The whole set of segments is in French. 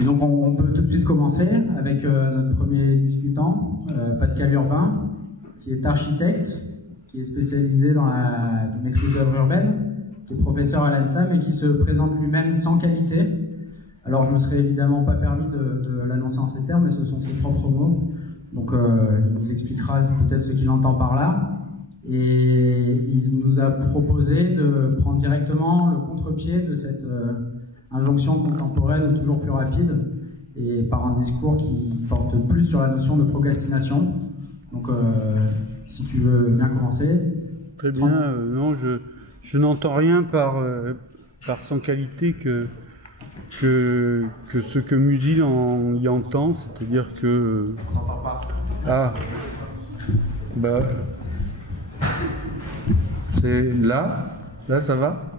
Et donc on peut tout de suite commencer avec notre premier discutant, Pascal Urbain, qui est architecte, qui est spécialisé dans la maîtrise d'œuvres urbaines, qui est professeur à l'ANSAM et qui se présente lui-même sans qualité. Alors je ne me serais évidemment pas permis de l'annoncer en ces termes, mais ce sont ses propres mots. Donc il nous expliquera peut-être ce qu'il entend par là. Et il nous a proposé de prendre directement le contre-pied de cette injonction contemporaine toujours plus rapide, et par un discours qui porte plus sur la notion de procrastination. Donc si tu veux bien commencer. Très bien, non, je n'entends rien par sans qualité que ce que Musil y entend, c'est-à-dire que... On n'entend pas. Ah, bah... C'est là ça va?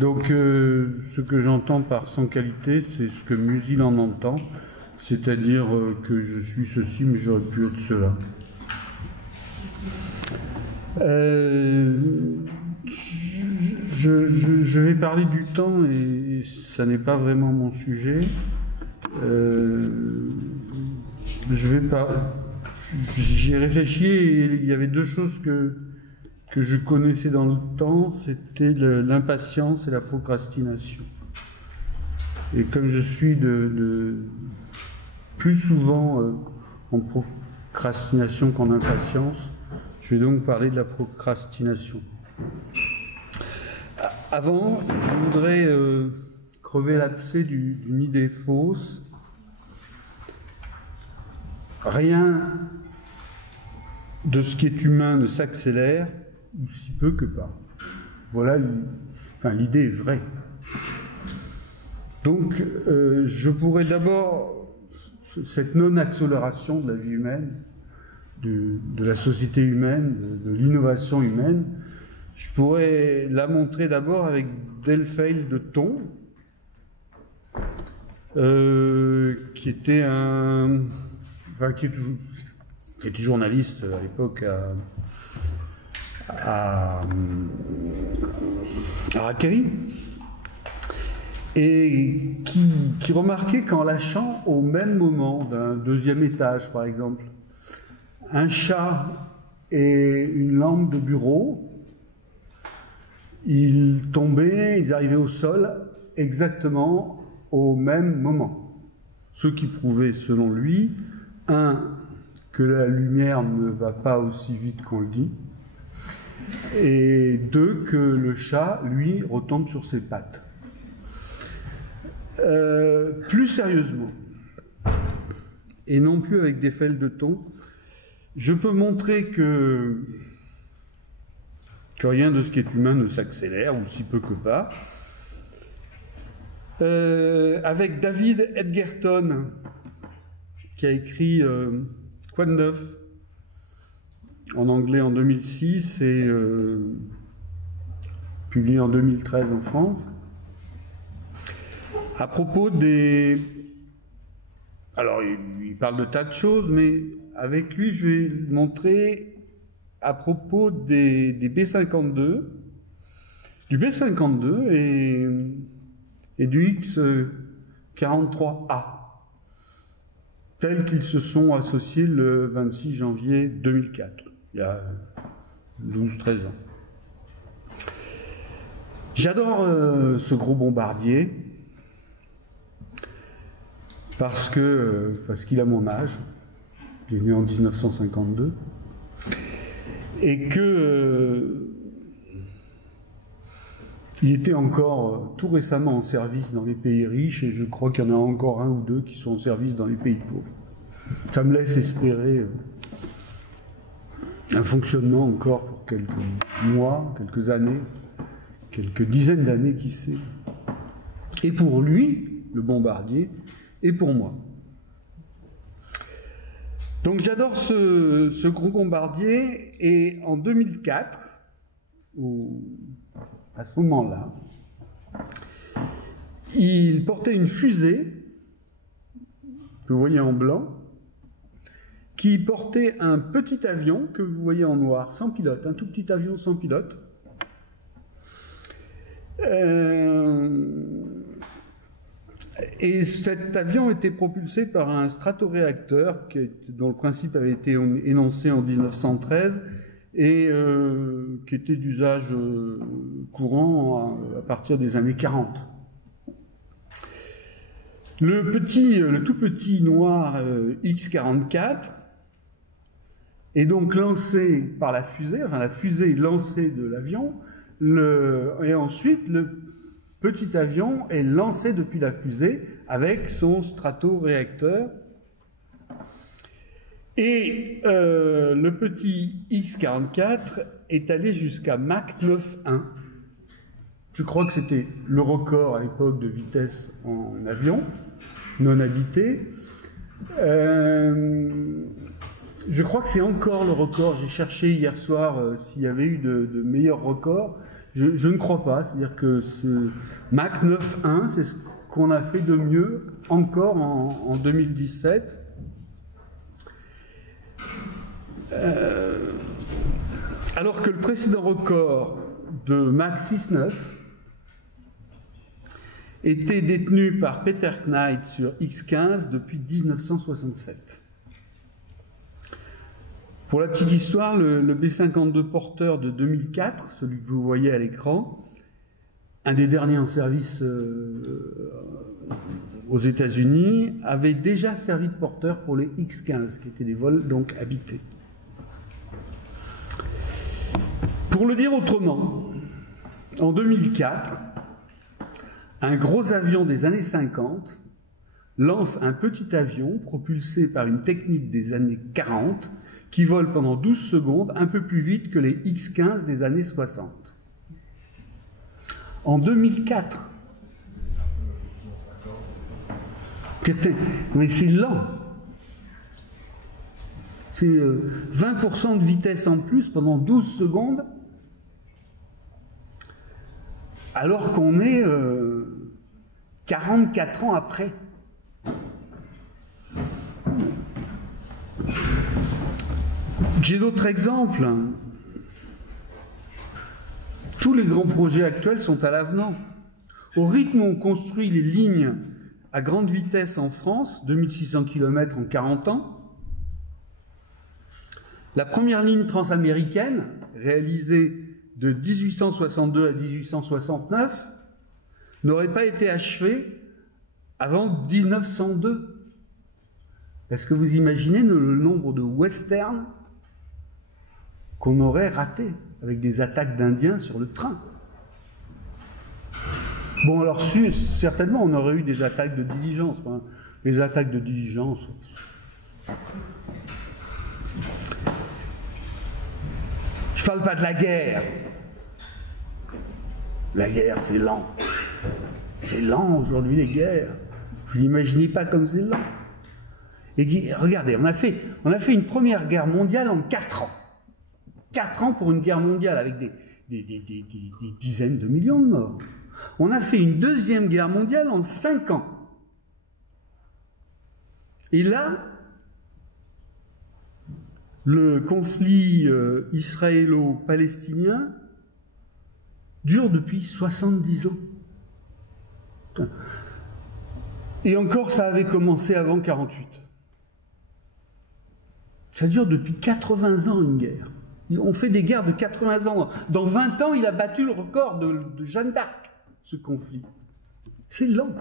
Donc ce que j'entends par sans qualité, c'est ce que Musil en entend, c'est-à-dire que je suis ceci mais j'aurais pu être cela. Je vais parler du temps et ça n'est pas vraiment mon sujet. J'ai réfléchi et il y avait deux choses que je connaissais dans le temps, c'était l'impatience et la procrastination. Et comme je suis plus souvent en procrastination qu'en impatience, je vais donc parler de la procrastination. Avant, je voudrais crever l'abcès d'une idée fausse. Rien de ce qui est humain ne s'accélère, ou si peu que pas. Voilà, l'idée est vraie. Donc, je pourrais d'abord, cette non-accélération de la vie humaine, de la société humaine, de l'innovation humaine, je pourrais la montrer d'abord avec Delfeil de Thon, qui était qui était journaliste à l'époque à Racquéry, et qui remarquait qu'en lâchant au même moment d'un deuxième étage, par exemple, un chat et une lampe de bureau, ils arrivaient au sol exactement au même moment. Ce qui prouvait, selon lui, que la lumière ne va pas aussi vite qu'on le dit, et deux, que le chat, lui, retombe sur ses pattes. Plus sérieusement, et non plus avec des fels de thon, je peux montrer que rien de ce qui est humain ne s'accélère, ou si peu que pas, avec David Edgerton, qui a écrit Quoi de neuf en anglais en 2006 et publié en 2013 en France, à propos des... Alors, il parle de tas de choses, mais avec lui, je vais montrer à propos des B52, du B52 et du X43A, tels qu'ils se sont associés le 26 janvier 2004, il y a 12-13 ans. J'adore ce gros bombardier, parce qu'il a mon âge, il est né en 1952, et que il était encore tout récemment en service dans les pays riches, et je crois qu'il y en a encore un ou deux qui sont en service dans les pays pauvres. Ça me laisse espérer un fonctionnement encore pour quelques mois, quelques années, quelques dizaines d'années, qui sait. Et pour lui, le bombardier, et pour moi. Donc j'adore ce gros bombardier, et en 2004, à ce moment-là, il portait une fusée, que vous voyez en blanc, qui portait un petit avion, que vous voyez en noir, sans pilote, un tout petit avion sans pilote, Et cet avion était propulsé par un stratoréacteur dont le principe avait été énoncé en 1913 et qui était d'usage courant à partir des années 40. Le tout petit noir X-44 est donc lancé par la fusée, enfin la fusée lancée de l'avion, et ensuite le petit avion est lancé depuis la fusée avec son stratoréacteur. Et le petit X-44 est allé jusqu'à Mach 9.1. Je crois que c'était le record à l'époque de vitesse en avion, non habité. Je crois que c'est encore le record. J'ai cherché hier soir s'il y avait eu de meilleurs records. Je ne crois pas. C'est-à-dire que ce Mach 9.1, c'est ce qu'on a fait de mieux encore en 2017. Alors que le précédent record de Mach 6.9 était détenu par Peter Knight sur X-15 depuis 1967. Pour la petite histoire, le B-52 porteur de 2004, celui que vous voyez à l'écran, un des derniers en service aux États-Unis, avait déjà servi de porteur pour les X-15, qui étaient des vols donc habités. Pour le dire autrement, en 2004, un gros avion des années 50 lance un petit avion propulsé par une technique des années 40 qui vole pendant 12 secondes un peu plus vite que les X-15 des années 60. En 2004. Putain, mais c'est lent. C'est 20% de vitesse en plus pendant 12 secondes, alors qu'on est 44 ans après. J'ai d'autres exemples. Tous les grands projets actuels sont à l'avenant. Au rythme où on construit les lignes à grande vitesse en France, 2600 km en 40 ans, la première ligne transaméricaine, réalisée de 1862 à 1869, n'aurait pas été achevée avant 1902. Est-ce que vous imaginez le nombre de westerns qu'on aurait raté avec des attaques d'Indiens sur le train? Bon, alors certainement on aurait eu des attaques de diligence. Hein. Les attaques de diligence. Je parle pas de la guerre. La guerre, c'est lent. C'est lent aujourd'hui, les guerres. Vous n'imaginez pas comme c'est lent. Et regardez, on a fait une première guerre mondiale en 4 ans. 4 ans pour une guerre mondiale avec des dizaines de millions de morts. On a fait une deuxième guerre mondiale en 5 ans. Et là, le conflit israélo-palestinien dure depuis 70 ans. Et encore, ça avait commencé avant 48. Ça dure depuis 80 ans, une guerre. On fait des guerres de 80 ans. Dans 20 ans, il a battu le record de Jeanne d'Arc, ce conflit. C'est lent.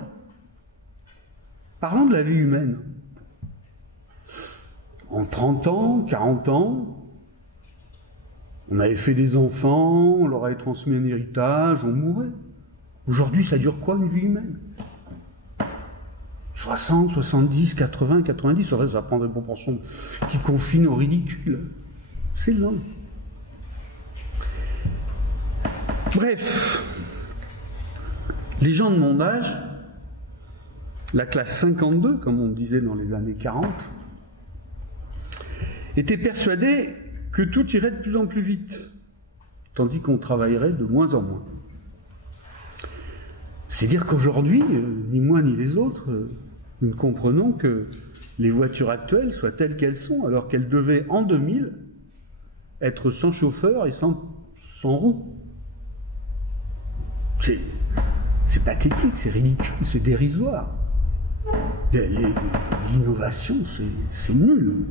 Parlons de la vie humaine. En 30 ans, 40 ans, on avait fait des enfants, on leur avait transmis un héritage, on mourait. Aujourd'hui, ça dure quoi, une vie humaine? 60, 70, 80, 90, ça prend des proportions qui confinent au ridicule. C'est lent. Bref, les gens de mon âge, la classe 52, comme on disait dans les années 40, étaient persuadés que tout irait de plus en plus vite, tandis qu'on travaillerait de moins en moins. C'est dire qu'aujourd'hui, ni moi ni les autres, nous comprenons que les voitures actuelles soient telles qu'elles sont, alors qu'elles devaient, en 2000, être sans chauffeur et sans roue. C'est pathétique, c'est ridicule, c'est dérisoire. L'innovation, c'est nul.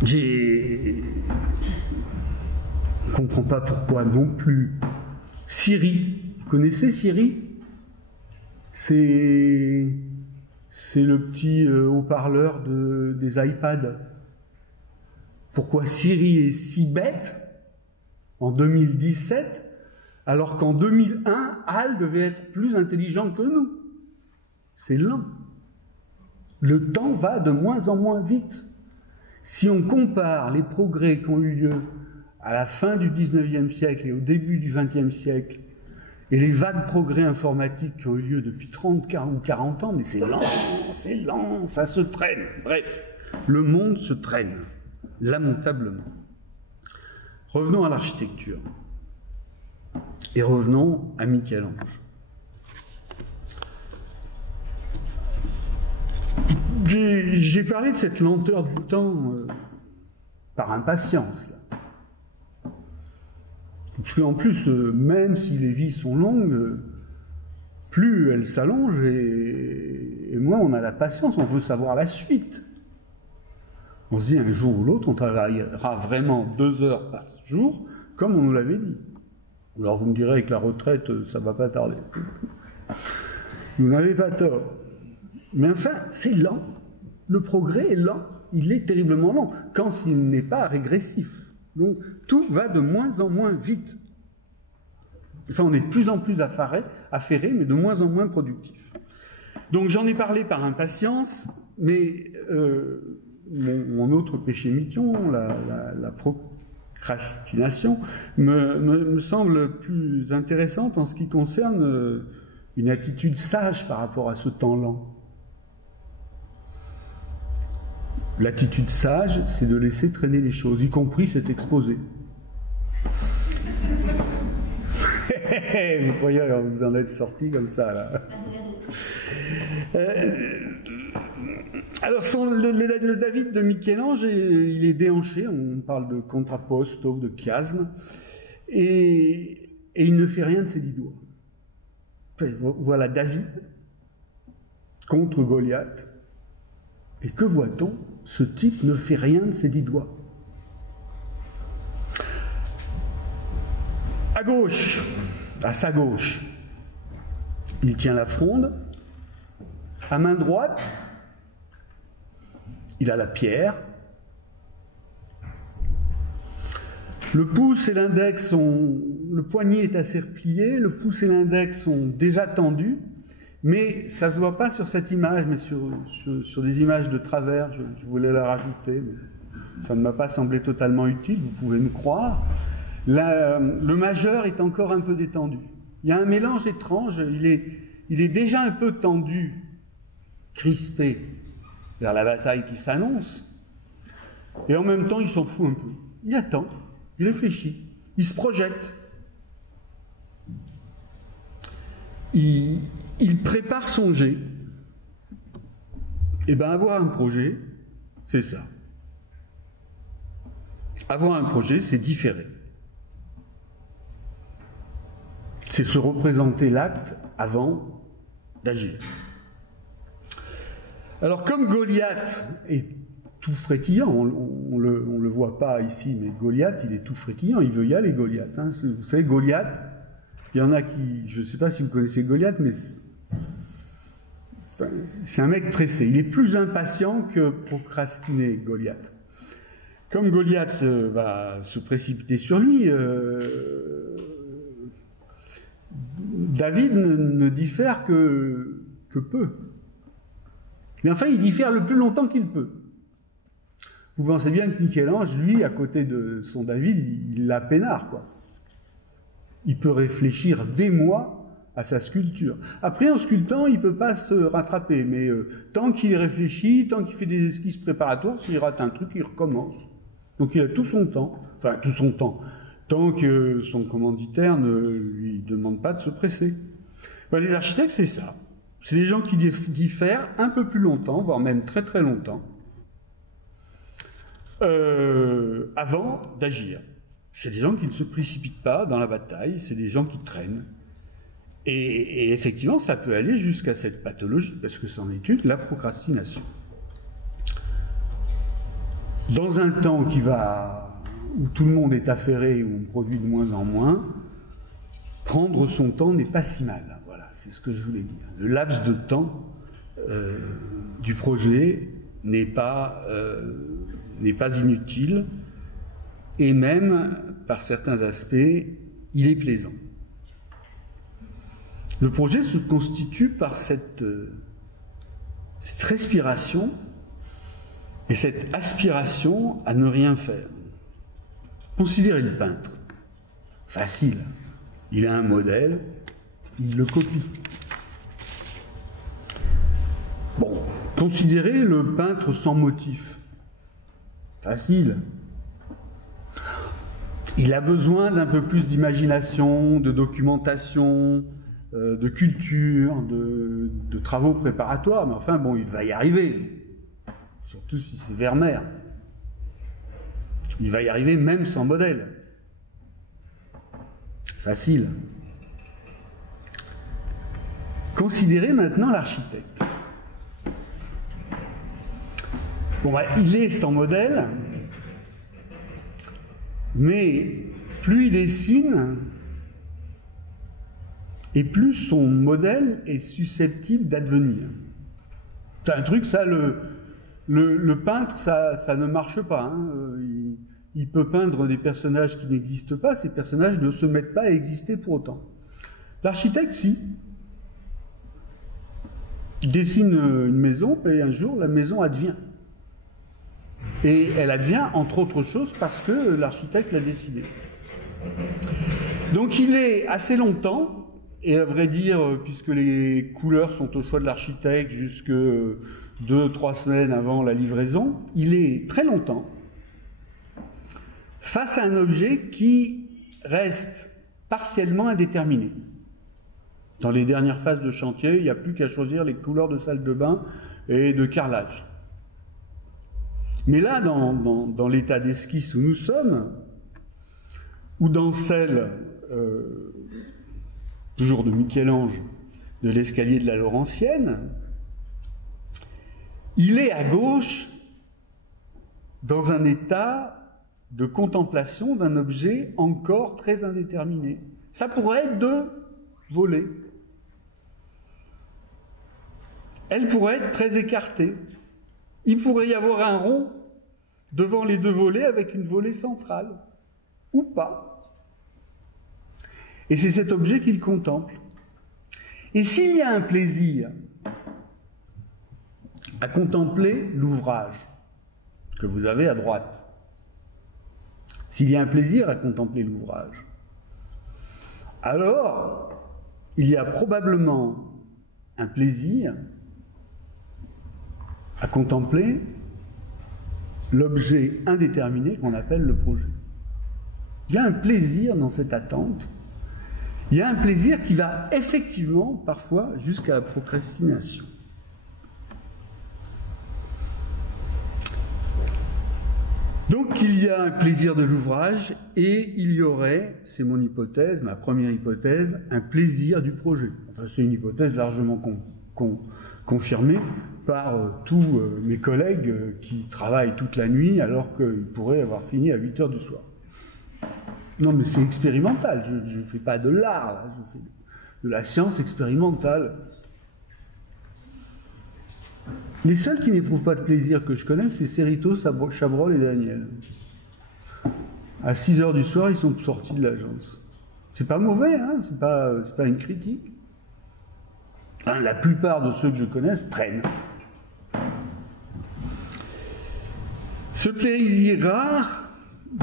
On ne comprend pas pourquoi non plus. Siri, vous connaissez Siri? C'est le petit haut-parleur des iPads. Pourquoi Siri est si bête en 2017, alors qu'en 2001, HAL devait être plus intelligent que nous? C'est lent. Le temps va de moins en moins vite. Si on compare les progrès qui ont eu lieu à la fin du 19e siècle et au début du 20e siècle, et les vagues progrès informatiques qui ont eu lieu depuis 30 ou 40 ans, mais c'est lent, ça se traîne. Bref, le monde se traîne, lamentablement. Revenons à l'architecture. Et revenons à Michel-Ange. J'ai parlé de cette lenteur du temps par impatience. Là. Parce qu'en plus, même si les vies sont longues, plus elles s'allongent et moins on a la patience, on veut savoir la suite. On se dit un jour ou l'autre, on travaillera vraiment 2 heures par jour, comme on nous l'avait dit. Alors vous me direz que la retraite, ça ne va pas tarder. Vous n'avez pas tort. Mais enfin, c'est lent. Le progrès est lent. Il est terriblement lent, quand il n'est pas régressif. Donc, tout va de moins en moins vite. Enfin, on est de plus en plus affairé, mais de moins en moins productif. Donc, j'en ai parlé par impatience, mais mon autre péché mignon, la procrastination, me semble plus intéressante en ce qui concerne une attitude sage par rapport à ce temps lent. L'attitude sage, c'est de laisser traîner les choses, y compris cet exposé. Vous croyez vous en êtes sorti comme ça, là. Alors, le David de Michel-Ange, il est déhanché, on parle de contrapposto, de chiasme, et il ne fait rien de ses 10 doigts. Enfin, voilà David contre Goliath, et que voit-on? Ce type ne fait rien de ses 10 doigts. À gauche, à sa gauche, il tient la fronde. À main droite, il a la pierre. Le pouce et l'index sont... Le poignet est assez replié, le pouce et l'index sont déjà tendus. Mais ça ne se voit pas sur cette image, mais sur des images de travers, je voulais la rajouter, mais ça ne m'a pas semblé totalement utile, vous pouvez me croire. Le majeur est encore un peu détendu. Il y a un mélange étrange, il est déjà un peu tendu, crispé vers la bataille qui s'annonce, et en même temps il s'en fout un peu. Il attend, il réfléchit, il se projette. Il prépare son jet. Et bien, avoir un projet, c'est ça. Avoir un projet, c'est différer. C'est se représenter l'acte avant d'agir. Alors, comme Goliath est tout frétillant, on le voit pas ici, mais Goliath, il est tout frétillant, il veut y aller, Goliath. Hein. Vous savez, Goliath, il y en a qui, je ne sais pas si vous connaissez Goliath, mais c'est un mec pressé. Il est plus impatient que procrastiné, Goliath. Comme Goliath va se précipiter sur lui, David ne diffère que peu. Mais enfin, il diffère le plus longtemps qu'il peut. Vous pensez bien que Michel-Ange, lui, à côté de son David, il l'a peinard, quoi. Il peut réfléchir des mois à sa sculpture. Après, en sculptant, il ne peut pas se rattraper, mais tant qu'il réfléchit, tant qu'il fait des esquisses préparatoires, s'il rate un truc, il recommence. Donc il a tout son temps, tant que son commanditaire ne lui demande pas de se presser. Ben, les architectes, c'est ça. C'est des gens qui diffèrent un peu plus longtemps, voire même très très longtemps, avant d'agir. C'est des gens qui ne se précipitent pas dans la bataille, c'est des gens qui traînent. Et effectivement, ça peut aller jusqu'à cette pathologie, parce que c'en est une, la procrastination. Dans un temps où tout le monde est affairé, où on produit de moins en moins, prendre son temps n'est pas si mal. Voilà, c'est ce que je voulais dire. Le laps de temps du projet n'est pas inutile, et même, par certains aspects, il est plaisant. Le projet se constitue par cette respiration et cette aspiration à ne rien faire. Considérez le peintre. Facile. Il a un modèle, il le copie. Bon, considérez le peintre sans motif. Facile. Il a besoin d'un peu plus d'imagination, de documentation, de culture, de travaux préparatoires, mais enfin, bon, il va y arriver. Surtout si c'est Vermeer. Il va y arriver même sans modèle. Facile. Considérez maintenant l'architecte. Bon, bah, il est sans modèle, mais plus il dessine, et plus son modèle est susceptible d'advenir. C'est un truc, ça, le peintre, ça ne marche pas. Hein. Il peut peindre des personnages qui n'existent pas, ces personnages ne se mettent pas à exister pour autant. L'architecte, si. Il dessine une maison, et un jour, la maison advient. Et elle advient, entre autres choses, parce que l'architecte l'a décidé. Donc il est assez longtemps, et à vrai dire, puisque les couleurs sont au choix de l'architecte jusque 2-3 semaines avant la livraison, il est très longtemps face à un objet qui reste partiellement indéterminé. Dans les dernières phases de chantier, il n'y a plus qu'à choisir les couleurs de salle de bain et de carrelage. Mais là, dans l'état d'esquisse où nous sommes, ou dans celle, toujours de Michel-Ange, de l'escalier de la Laurentienne, il est à gauche dans un état de contemplation d'un objet encore très indéterminé. Ça pourrait être 2 volets. Elle pourrait être très écartée. Il pourrait y avoir un rond devant les 2 volets avec une volée centrale, ou pas. Et c'est cet objet qu'il contemple. Et s'il y a un plaisir à contempler l'ouvrage que vous avez à droite, s'il y a un plaisir à contempler l'ouvrage, alors il y a probablement un plaisir à contempler l'objet indéterminé qu'on appelle le projet. Il y a un plaisir dans cette attente, il y a un plaisir qui va effectivement parfois jusqu'à la procrastination. Donc il y a un plaisir de l'ouvrage et il y aurait, c'est mon hypothèse, ma première hypothèse, un plaisir du projet. Enfin, c'est une hypothèse largement confirmée par tous mes collègues qui travaillent toute la nuit alors qu'ils pourraient avoir fini à 8 heures du soir. Non mais c'est expérimental, je ne fais pas de l'art, là, je fais de la science expérimentale. Les seuls qui n'éprouvent pas de plaisir que je connais, c'est Cerrito, Chabrol et Daniel. À 6 heures du soir, ils sont sortis de l'agence. C'est pas mauvais, hein, c'est pas une critique. Hein, la plupart de ceux que je connaisse traînent. Ce plaisir rare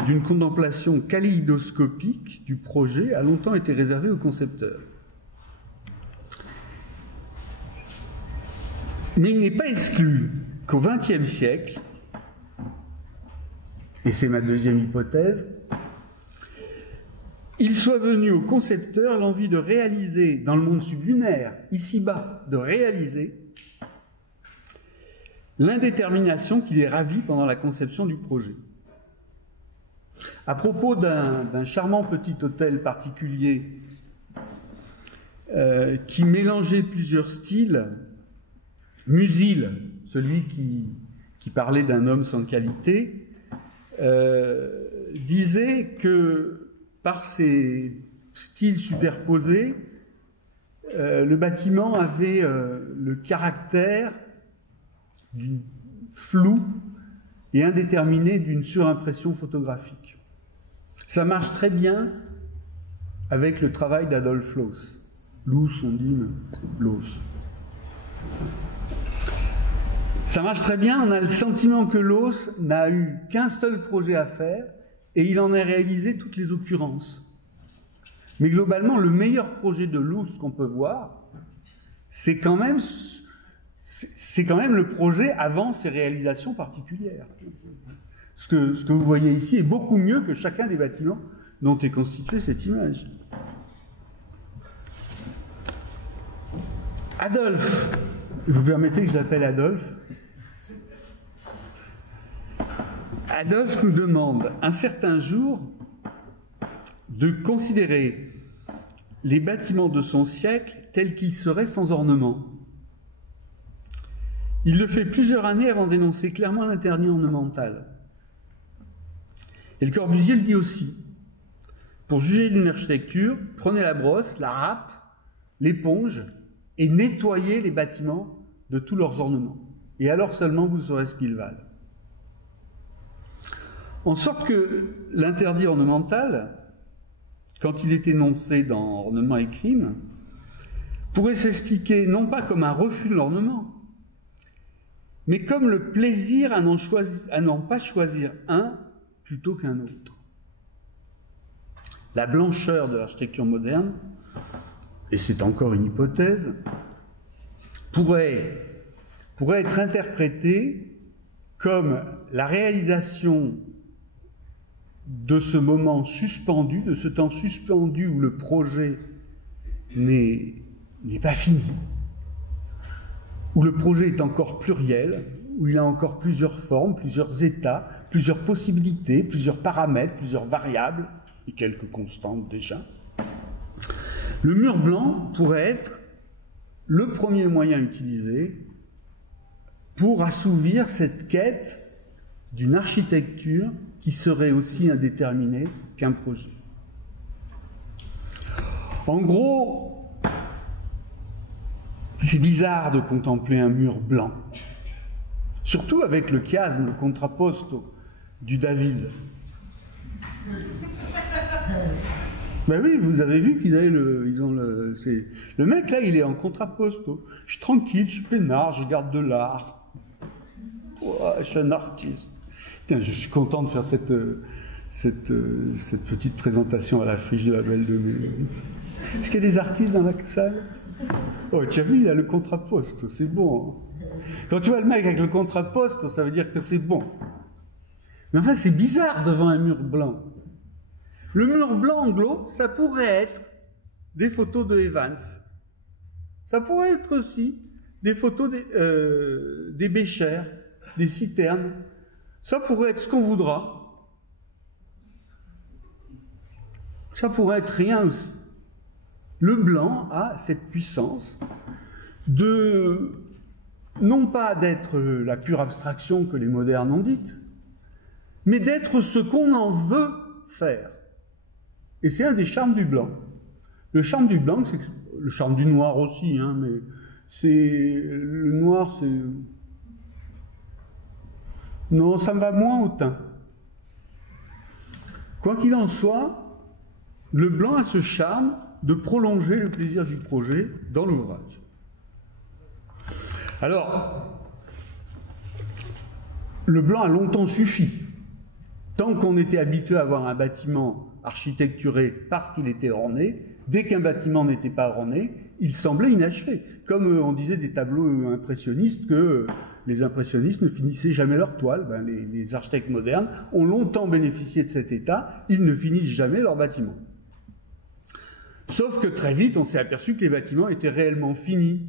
d'une contemplation kaléidoscopique du projet a longtemps été réservé aux concepteurs. Mais il n'est pas exclu qu'au XXe siècle, et c'est ma deuxième hypothèse, il soit venu aux concepteurs l'envie de réaliser, dans le monde sublunaire, ici-bas, de réaliser l'indétermination qui les ravit pendant la conception du projet. À propos d'un charmant petit hôtel particulier qui mélangeait plusieurs styles. Musil, celui qui parlait d'un homme sans qualité, disait que par ces styles superposés, le bâtiment avait le caractère d'une flou et indéterminé d'une surimpression photographique. Ça marche très bien avec le travail d'Adolf Loos. Loos, on dit, Loos. Ça marche très bien, on a le sentiment que Loos n'a eu qu'un seul projet à faire et il en a réalisé toutes les occurrences. Mais globalement, le meilleur projet de Loos qu'on peut voir, c'est quand même le projet avant ses réalisations particulières. Ce que vous voyez ici est beaucoup mieux que chacun des bâtiments dont est constituée cette image. Adolphe, vous permettez que je l'appelle Adolphe? Adolphe nous demande un certain jour de considérer les bâtiments de son siècle tels qu'ils seraient sans ornement. Il le fait plusieurs années avant d'énoncer clairement l'interdit ornemental. Et le Corbusier le dit aussi. Pour juger d'une architecture, prenez la brosse, la râpe, l'éponge et nettoyez les bâtiments de tous leurs ornements. Et alors seulement vous saurez ce qu'ils valent. En sorte que l'interdit ornemental, quand il est énoncé dans Ornements et crimes, pourrait s'expliquer non pas comme un refus de l'ornement, mais comme le plaisir à n'en pas choisir un plutôt qu'un autre. La blancheur de l'architecture moderne, et c'est encore une hypothèse, pourrait être interprétée comme la réalisation de ce moment suspendu, de ce temps suspendu où le projet n'est pas fini, où le projet est encore pluriel, où il a encore plusieurs formes, plusieurs états, plusieurs possibilités, plusieurs paramètres, plusieurs variables, et quelques constantes déjà. Le mur blanc pourrait être le premier moyen utilisé pour assouvir cette quête d'une architecture qui serait aussi indéterminée qu'un projet. En gros, c'est bizarre de contempler un mur blanc, surtout avec le chiasme, le contrapposto du David. Ben oui, vous avez vu qu'ils avaient le mec là, il est en contrapposto. Je suis tranquille, je suis peinard, je garde de l'art. Ouais, je suis un artiste. Tiens, je suis content de faire cette petite présentation à la friche de la Belle de Mai. Est-ce qu'il y a des artistes dans la salle? Oh, tu as vu, il a le contrapposto, c'est bon. Quand tu vois le mec avec le contrapposto, ça veut dire que c'est bon. Mais enfin, c'est bizarre devant un mur blanc. Le mur blanc anglo, ça pourrait être des photos de Evans. Ça pourrait être aussi des photos des Béchers, des citernes. Ça pourrait être ce qu'on voudra. Ça pourrait être rien aussi. Le blanc a cette puissance de, non pas d'être la pure abstraction que les modernes ont dite, mais d'être ce qu'on en veut faire. Et c'est un des charmes du blanc. Le charme du blanc, c'est le charme du noir aussi, hein, mais le noir, c'est... Non, ça me va moins au teint. Quoi qu'il en soit, le blanc a ce charme de prolonger le plaisir du projet dans l'ouvrage. Alors, le blanc a longtemps suffi. Tant qu'on était habitué à avoir un bâtiment architecturé parce qu'il était orné, dès qu'un bâtiment n'était pas orné, il semblait inachevé. Comme on disait des tableaux impressionnistes que les impressionnistes ne finissaient jamais leur toile. Ben, les architectes modernes ont longtemps bénéficié de cet état, ils ne finissent jamais leur bâtiment. Sauf que très vite, on s'est aperçu que les bâtiments étaient réellement finis.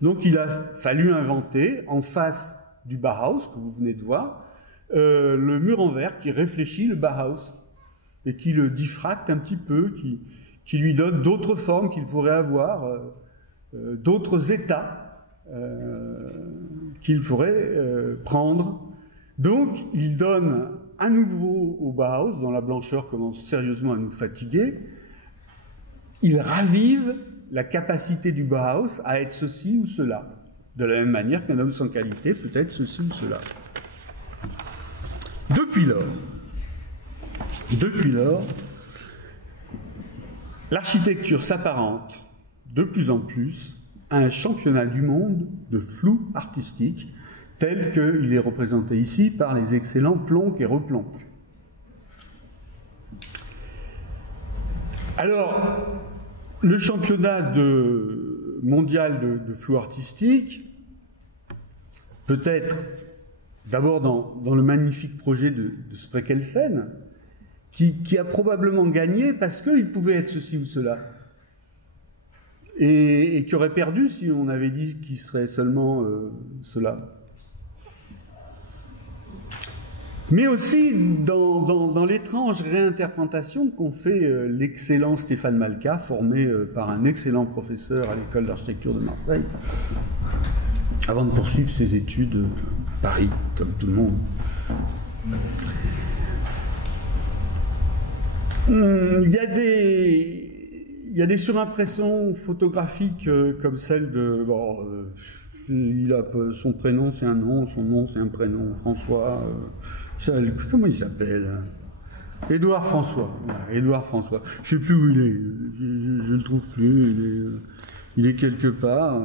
Donc il a fallu inventer, en face du Bauhaus, que vous venez de voir, le mur en verre qui réfléchit le Bauhaus et qui le diffracte un petit peu, qui qui lui donne d'autres formes qu'il pourrait avoir, d'autres états qu'il pourrait prendre. Donc, il donne à nouveau au Bauhaus, dont la blancheur commence sérieusement à nous fatiguer, il ravive la capacité du Bauhaus à être ceci ou cela, de la même manière qu'un homme sans qualité peut être ceci ou cela. Depuis lors, l'architecture s'apparente de plus en plus à un championnat du monde de flou artistique, tel qu'il est représenté ici par les excellents Plonck et Replonck. Alors, le championnat mondial de flou artistique peut être d'abord dans le magnifique projet de Spreckelsen, qui a probablement gagné parce qu'il pouvait être ceci ou cela, et qui aurait perdu si on avait dit qu'il serait seulement cela. Mais aussi dans l'étrange réinterprétation qu'ont fait l'excellent Stéphane Malka, formé par un excellent professeur à l'école d'architecture de Marseille, avant de poursuivre ses études à Paris, comme tout le monde. Il y a des surimpressions photographiques comme celle de... il a son prénom c'est un nom, son nom c'est un prénom, François... comment il s'appelle? Édouard François. Voilà, Édouard François. Je ne sais plus où il est. Je ne le trouve plus. Il est quelque part.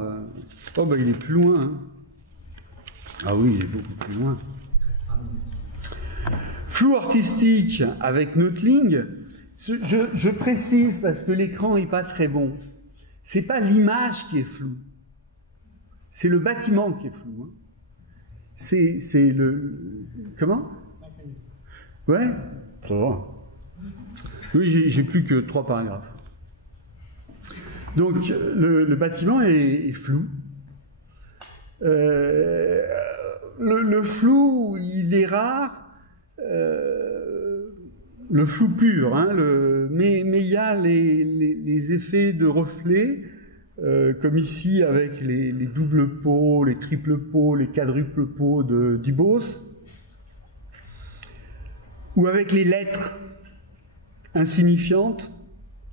Oh, il est plus loin. Hein. Ah oui, il est beaucoup plus loin. Flou artistique avec Noetling. Je précise parce que l'écran n'est pas très bon. C'est pas l'image qui est floue. C'est le bâtiment qui est flou. Hein. C'est le... Comment? 5 minutes. Ouais. Oh. Oui, j'ai plus que 3 paragraphes. Donc, le bâtiment est flou. Le flou, il est rare. Le flou pur, hein, mais il y a les effets de reflets, comme ici avec les doubles pots, les triples pots, les quadruples pots d'Ibos, ou avec les lettres insignifiantes,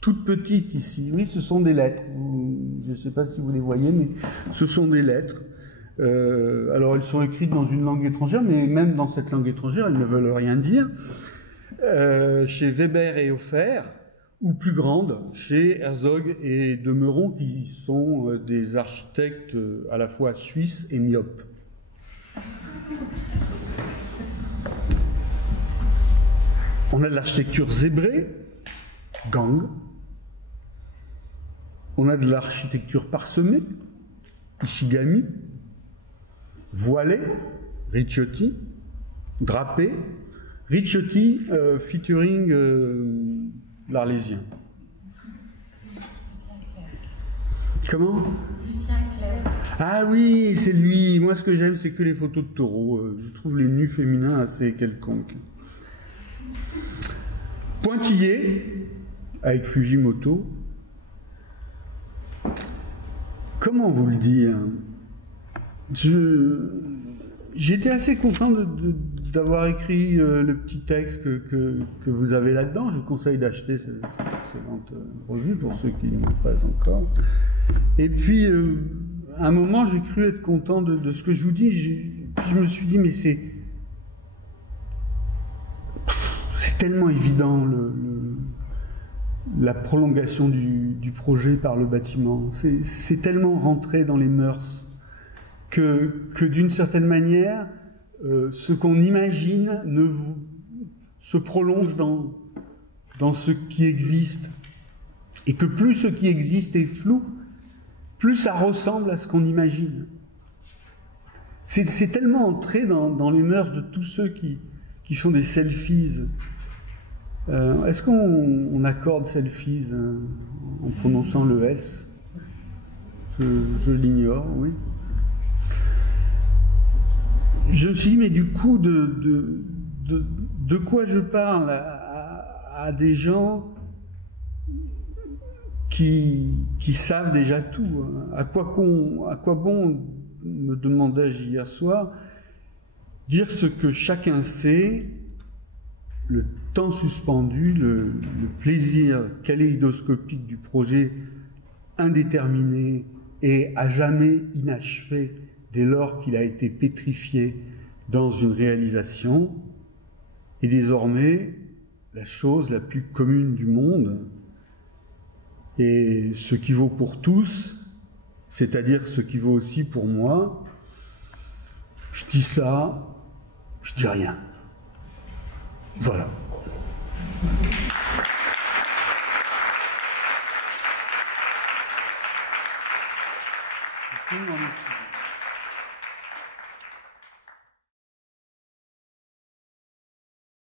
toutes petites ici. Oui, ce sont des lettres. Je ne sais pas si vous les voyez, mais ce sont des lettres. Alors, elles sont écrites dans une langue étrangère, mais même dans cette langue étrangère, elles ne veulent rien dire. Chez Weber et Hofer, ou plus grandes, chez Herzog et de Meuron, qui sont des architectes à la fois suisses et myopes. On a de l'architecture zébrée, Gang. On a de l'architecture parsemée, Ishigami. Voilée, Ricciotti. Drapée, Ricciotti featuring l'Arlésien. Comment? Lucien Clerc. Ah oui, c'est lui. Moi, ce que j'aime, c'est que les photos de taureaux. Je trouve les nus féminins assez quelconques. Pointillé, avec Fujimoto. Comment vous le dire? J'étais assez content d'avoir écrit le petit texte que vous avez là-dedans. Je vous conseille d'acheter cette excellente revue pour ceux qui ne l'ont pas encore. Et puis, à un moment, j'ai cru être content de ce que je vous dis. Puis je me suis dit, mais c'est tellement évident la prolongation du projet par le bâtiment. C'est tellement rentré dans les mœurs que d'une certaine manière, ce qu'on imagine se prolonge dans ce qui existe. Et que plus ce qui existe est flou, plus ça ressemble à ce qu'on imagine. C'est tellement entré dans les mœurs de tous ceux qui font des selfies. Est-ce qu'on accorde selfies en prononçant le S? Je l'ignore, oui. Je me suis dit, mais du coup, de quoi je parle à des gens qui savent déjà tout. À quoi bon, me demandais-je hier soir, dire ce que chacun sait, le temps suspendu, le plaisir kaléidoscopique du projet indéterminé et à jamais inachevé dès lors qu'il a été pétrifié dans une réalisation, est désormais la chose la plus commune du monde, et ce qui vaut pour tous, c'est-à-dire ce qui vaut aussi pour moi. Je dis ça, je dis rien. Voilà.